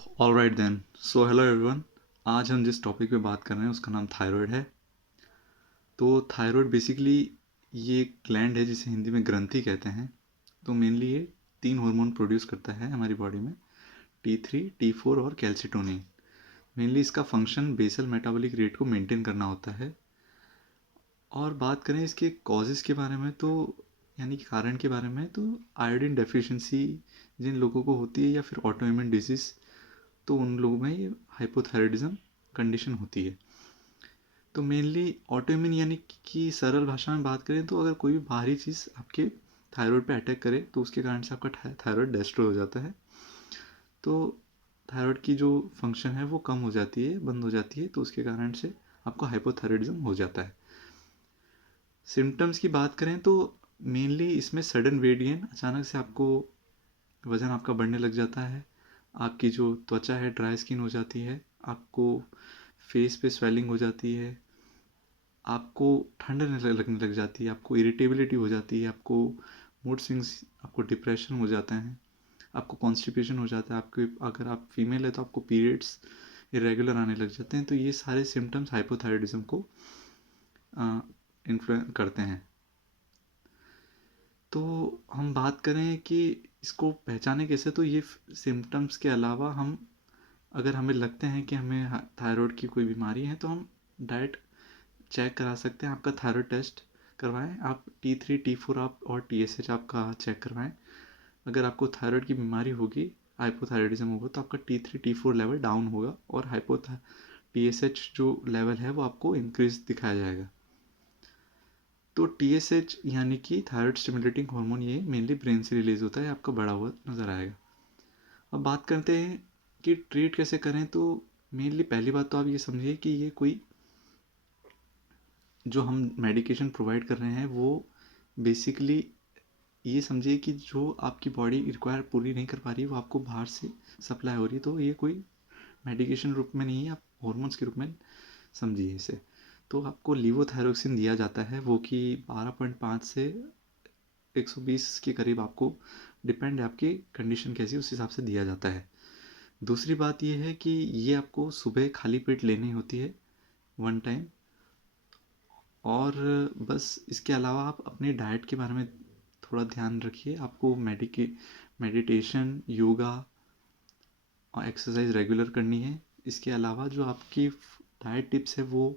All right then so hello everyone. आज हम जिस टॉपिक पे बात कर रहे हैं उसका नाम थायराइड है। तो थायराइड बेसिकली ये एक ग्लैंड है जिसे हिंदी में ग्रंथि कहते हैं। तो मेनली ये 3 हार्मोन प्रोड्यूस करता है हमारी बॉडी में, T3, T4 और कैल्सिटोनिन। मेनली इसका फंक्शन बेसल मेटाबॉलिक रेट को मेंटेन करना होता है। और बात करें इसके कॉजेज़ के बारे में, तो यानी कि कारण के बारे में, तो आयोडीन डेफिशिएंसी जिन लोगों को होती है या फिर ऑटोइम्यून डिजीज़, तो उन लोगों में ये हाइपोथायराइडिज्म कंडीशन होती है। तो मेनली ऑटोइम्यून यानी कि सरल भाषा में बात करें तो अगर कोई भी बाहरी चीज़ आपके थायराइड पे अटैक करे तो उसके कारण से आपका थायराइड डिस्ट्रॉय हो जाता है। तो थायराइड की जो फंक्शन है वो कम हो जाती है, बंद हो जाती है, तो उसके कारण से आपको हाइपोथायराइडिज्म हो जाता है। सिम्टम्स की बात करें तो मेनली इसमें सडन वेट गेन, अचानक से आपको वज़न आपका बढ़ने लग जाता है, आपकी जो त्वचा है ड्राई स्किन हो जाती है, आपको फेस पे स्वेलिंग हो जाती है, आपको ठंड लगने लग जाती है, आपको इरिटेबिलिटी हो जाती है, आपको मूड स्विंग्स, आपको डिप्रेशन हो जाते हैं, आपको कॉन्स्टिपेशन हो जाता है, आपके अगर आप फीमेल है तो आपको पीरियड्स इरेगुलर आने लग जाते हैं। तो ये सारे सिम्टम्स हाइपोथायराइडिज्म को इन्फ्लुएंस करते हैं। तो हम बात करें कि इसको पहचाने कैसे, तो ये सिम्टम्स के अलावा हम, अगर हमें लगते हैं कि हमें थायराइड की कोई बीमारी है तो हम डाइट चेक करा सकते हैं। आपका थायराइड टेस्ट करवाएं, आप T3, T4 आप और TSH आपका चेक करवाएं। अगर आपको थायराइड की बीमारी होगी, हाइपोथायराइडिज्म होगा, तो आपका T3, T4 लेवल डाउन होगा और TSH जो लेवल है वो आपको इंक्रीज दिखाया जाएगा। तो TSH यानी कि थायराइड स्टिमुलेटिंग हार्मोन, ये मेनली ब्रेन से रिलीज होता है, आपका बढ़ा हुआ नज़र आएगा। अब बात करते हैं कि ट्रीट कैसे करें। तो मेनली पहली बात तो आप ये समझिए कि ये कोई जो हम मेडिकेशन प्रोवाइड कर रहे हैं वो बेसिकली ये समझिए कि जो आपकी बॉडी रिक्वायर पूरी नहीं कर पा रही है वो आपको बाहर से सप्लाई हो रही है। तो ये कोई मेडिकेशन रूप में नहीं है, आप हॉर्मोन्स के रूप में समझिए इसे। तो आपको लीवोथायरोक्सिन दिया जाता है, वो कि 12.5 से 120 के करीब, आपको डिपेंड है आपकी कंडीशन कैसी, उस हिसाब से दिया जाता है। दूसरी बात ये है कि ये आपको सुबह खाली पेट लेनी होती है, 1 टाइम। और बस इसके अलावा आप अपनी डाइट के बारे में थोड़ा ध्यान रखिए। आपको मेडिटेशन, योगा और एक्सरसाइज रेगुलर करनी है। इसके अलावा जो आपकी डाइट टिप्स है वो,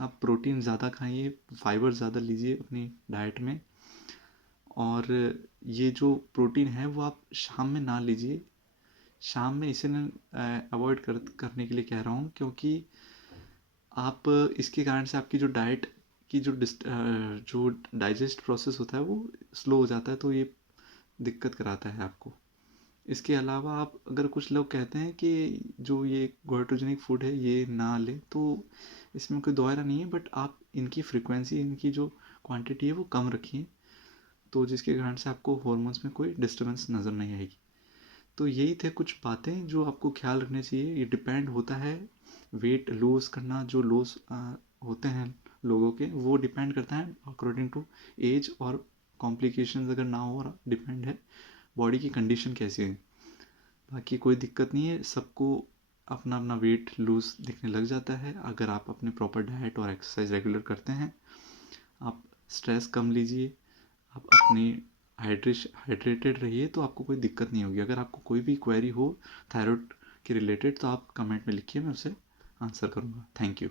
आप प्रोटीन ज़्यादा खाइए, फाइबर ज़्यादा लीजिए अपनी डाइट में। और ये जो प्रोटीन है वो आप शाम में ना लीजिए। शाम में इसे अवॉइड करने के लिए कह रहा हूँ, क्योंकि आप इसके कारण से आपकी जो डाइट की जो डाइजेस्ट प्रोसेस होता है वो स्लो हो जाता है, तो ये दिक्कत कराता है आपको। इसके अलावा आप, अगर कुछ लोग कहते हैं कि जो ये गोइट्रोजेनिक फूड है ये ना लें, तो इसमें कोई दोहरा नहीं है, बट आप इनकी फ्रिक्वेंसी, इनकी जो क्वांटिटी है वो कम रखिए, तो जिसके कारण से आपको हॉर्मोन्स में कोई डिस्टर्बेंस नज़र नहीं आएगी। तो यही थे कुछ बातें जो आपको ख्याल रखने चाहिए। ये डिपेंड होता है, वेट लूज करना, जो लूज होते हैं लोगों के, वो डिपेंड करता है अकॉर्डिंग टू एज, और कॉम्प्लिकेशंस अगर ना हो, और डिपेंड है बॉडी की कंडीशन कैसी है। बाकी कोई दिक्कत नहीं है, सबको अपना अपना वेट लूज दिखने लग जाता है अगर आप अपने प्रॉपर डाइट और एक्सरसाइज रेगुलर करते हैं। आप स्ट्रेस कम लीजिए, आप अपनी हाइड्रेटेड रहिए, तो आपको कोई दिक्कत नहीं होगी। अगर आपको कोई भी क्वेरी हो थायराइड के रिलेटेड तो आप कमेंट में लिखिए, मैं उसे आंसर करूँगा। Thank you.